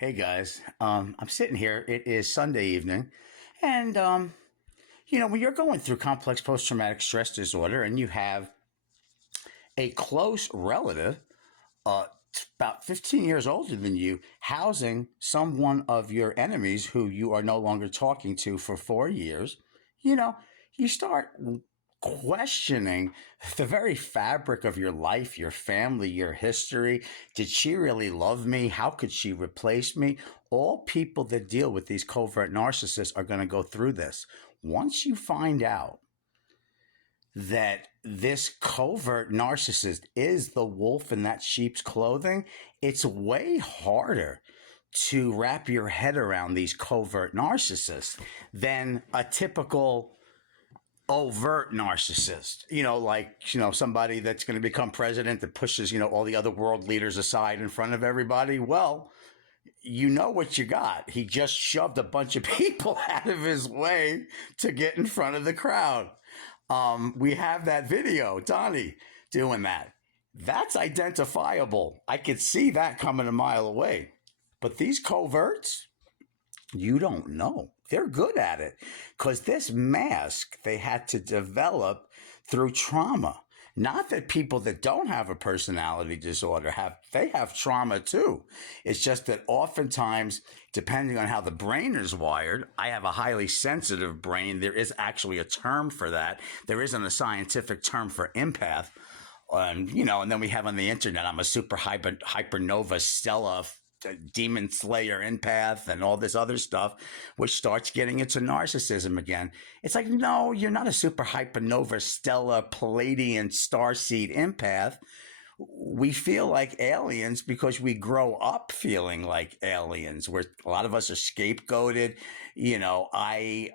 Hey guys, I'm sitting here. It is Sunday evening, and when you're going through complex post-traumatic stress disorder, and you have a close relative, uh, about 15 years older than you, housing someone of your enemies who you are no longer talking to for 4 years, you know, you start questioning the very fabric of your life, your family, your history. Did she really love me? How could she replace me? All people that deal with these covert narcissists are going to go through this. Once you find out that this covert narcissist is the wolf in that sheep's clothing, it's way harder to wrap your head around these covert narcissists than a typical overt narcissist, somebody that's going to become president that pushes, all the other world leaders aside in front of everybody. Well, you know what you got. He just shoved a bunch of people out of his way to get in front of the crowd. We have that video, Donnie doing that. That's identifiable. I could see that coming a mile away. But these coverts, you don't know. They're good at it because this mask they had to develop through trauma. Not that people that don't have a personality disorder have trauma too. It's just that oftentimes, depending on how the brain is wired, I have a highly sensitive brain. There is actually a term for that. There isn't a scientific term for empath. And then we have on the internet, I'm a super hypernova Stella demon slayer empath and all this other stuff, which starts getting into narcissism again. It's like, no, you're not a super hypernova Stella Palladian starseed empath. We feel like aliens because we grow up feeling like aliens. Where a lot of us are scapegoated. I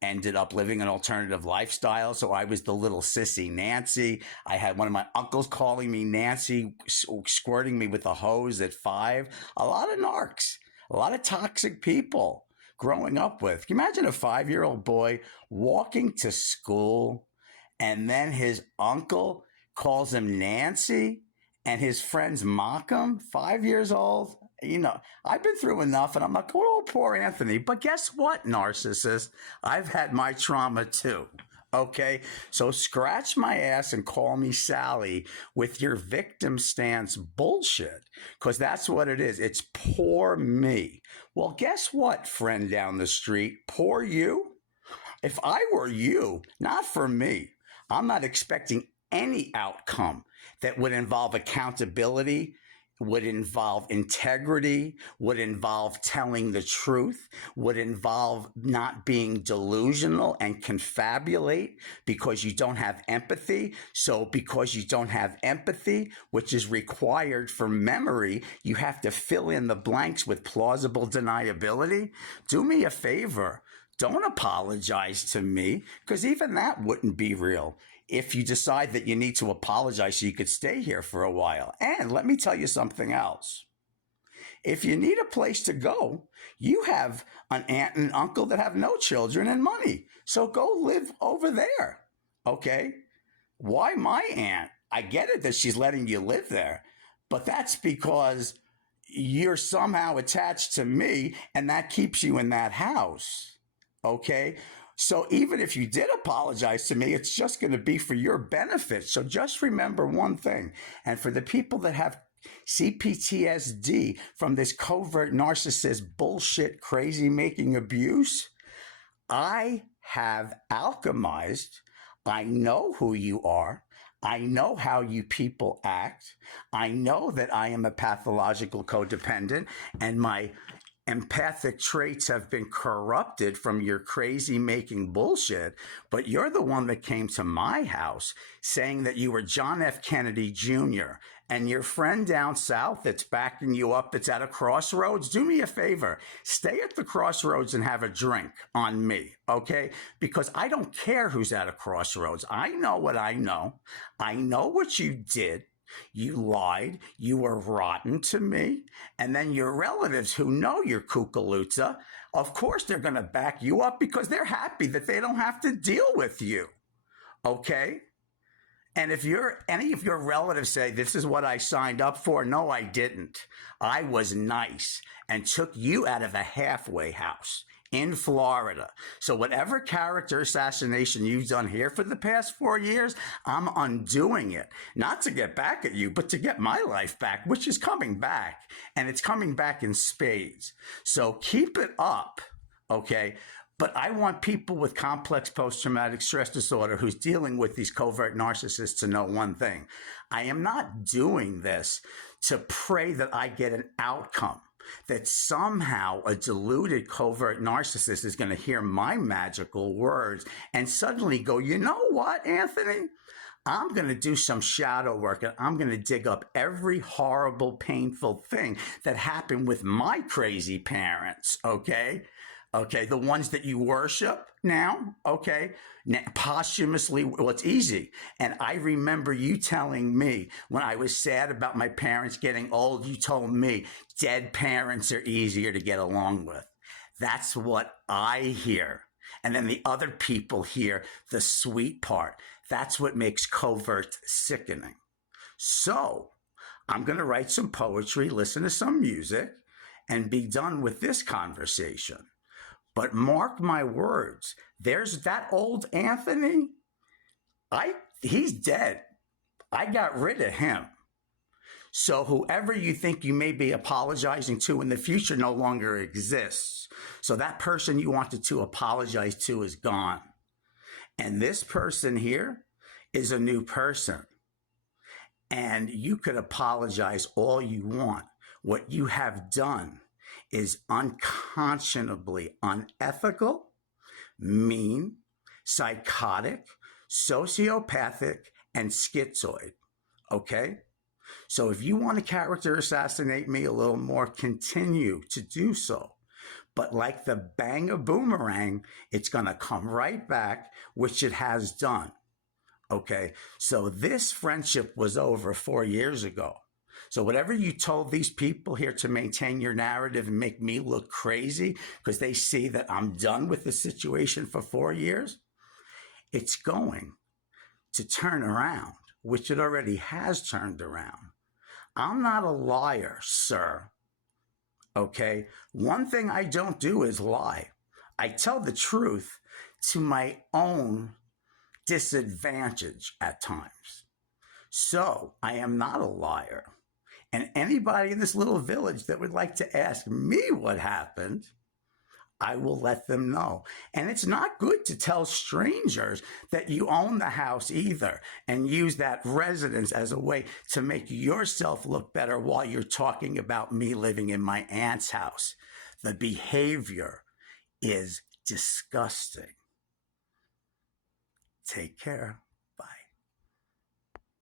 ended up living an alternative lifestyle, so I was the little sissy Nancy. I had one of my uncles calling me Nancy, squirting me with a hose at 5. A lot of narcs, a lot of toxic people growing up with. Can you imagine a 5-year-old boy walking to school and then his uncle calls him Nancy and his friends mock him? 5 years old. I've been through enough and I'm like, oh, poor Anthony. But guess what, narcissist? I've had my trauma too. Okay. So scratch my ass and call me Sally with your victim stance bullshit. Cause that's what it is. It's poor me. Well, guess what, friend down the street? Poor you. If I were you, not for me, I'm not expecting any outcome that would involve accountability, would involve integrity, would involve telling the truth, would involve not being delusional and confabulate because you don't have empathy. So because you don't have empathy, which is required for memory, you have to fill in the blanks with plausible deniability. Do me a favor. Don't apologize to me, because even that wouldn't be real if you decide that you need to apologize so you could stay here for a while. And let me tell you something else. If you need a place to go, you have an aunt and uncle that have no children and money. So go live over there. Okay? Why my aunt? I get it that she's letting you live there, but that's because you're somehow attached to me and that keeps you in that house. Okay. So even if you did apologize to me, it's just going to be for your benefit. So just remember one thing. And for the people that have CPTSD from this covert narcissist bullshit, crazy making abuse, I have alchemized. I know who you are. I know how you people act. I know that I am a pathological codependent and my empathic traits have been corrupted from your crazy making bullshit, but you're the one that came to my house saying that you were John F. Kennedy Jr. and your friend down south that's backing you up, that's at a crossroads. Do me a favor. Stay at the crossroads and have a drink on me. Okay. Because I don't care who's at a crossroads. I know what I know. I know what you did. You lied. You were rotten to me. And then your relatives who know you're kookalooza, of course they're going to back you up because they're happy that they don't have to deal with you. Okay? And if any of your relatives say, this is what I signed up for, no, I didn't. I was nice and took you out of a halfway house in Florida. So whatever character assassination you've done here for the past 4 years, I'm undoing it. Not to get back at you, but to get my life back, which is coming back. And it's coming back in spades. So keep it up, okay? But I want people with complex post-traumatic stress disorder who's dealing with these covert narcissists to know one thing. I am not doing this to pray that I get an outcome, that somehow a deluded covert narcissist is going to hear my magical words and suddenly go, you know what, Anthony? I'm going to do some shadow work and I'm going to dig up every horrible, painful thing that happened with my crazy parents, okay? Okay, the ones that you worship now, okay, posthumously, well, it's easy. And I remember you telling me when I was sad about my parents getting old, you told me dead parents are easier to get along with. That's what I hear. And then the other people hear the sweet part. That's what makes covert sickening. So I'm going to write some poetry, listen to some music, and be done with this conversation. But mark my words, there's that old Anthony. He's dead. I got rid of him. So whoever you think you may be apologizing to in the future no longer exists. So that person you wanted to apologize to is gone. And this person here is a new person. And you could apologize all you want. What you have done is unconscionably unethical, mean, psychotic, sociopathic, and schizoid. Okay? So if you want to character assassinate me a little more, continue to do so. But like the bang of boomerang, it's going to come right back, which it has done. Okay? So this friendship was over 4 years ago. So whatever you told these people here to maintain your narrative and make me look crazy because they see that I'm done with the situation for 4 years, it's going to turn around, which it already has turned around. I'm not a liar, sir. Okay? One thing I don't do is lie. I tell the truth to my own disadvantage at times. So I am not a liar. And anybody in this little village that would like to ask me what happened, I will let them know. And it's not good to tell strangers that you own the house either and use that residence as a way to make yourself look better while you're talking about me living in my aunt's house. The behavior is disgusting. Take care.